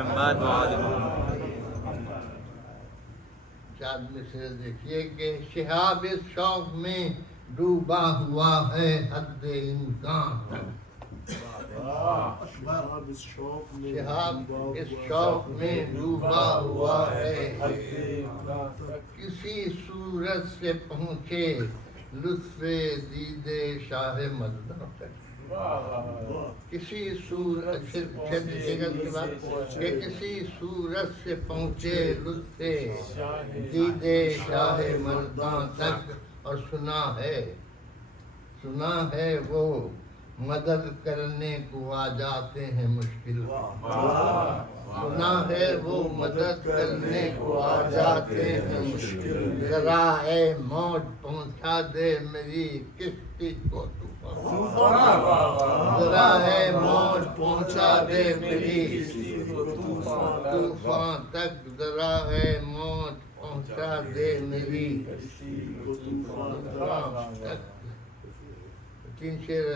محمد وآل محمد. چار مصرے دیکھیے کہ شہاب اس شوق میں ڈوبا ہوا ہے حد امکان تک. شہاب اس شوق میں ڈوبا ہوا ہے کسی صورت سے پہنچے لطف دید شاہ مزدہ تک. کسی صورت سے کہ کسی صورت سے پہنچے لطف دید شاہ مرداں تک. اور سنا ہے وہ مدد کرنے کو آ جاتے ہیں مشکل. سنا ہے وہ مدد کرنے کو آ جاتے ہیں مشکل. ذرا اے موج پہنچا دے میری کشتی کو طوفان. ذرا اے موج پہنچا دے میری کشتی کو طوفان تک. ذرا اے موج پہنچا دے میری کشتی کو طوفان تک. تین شعر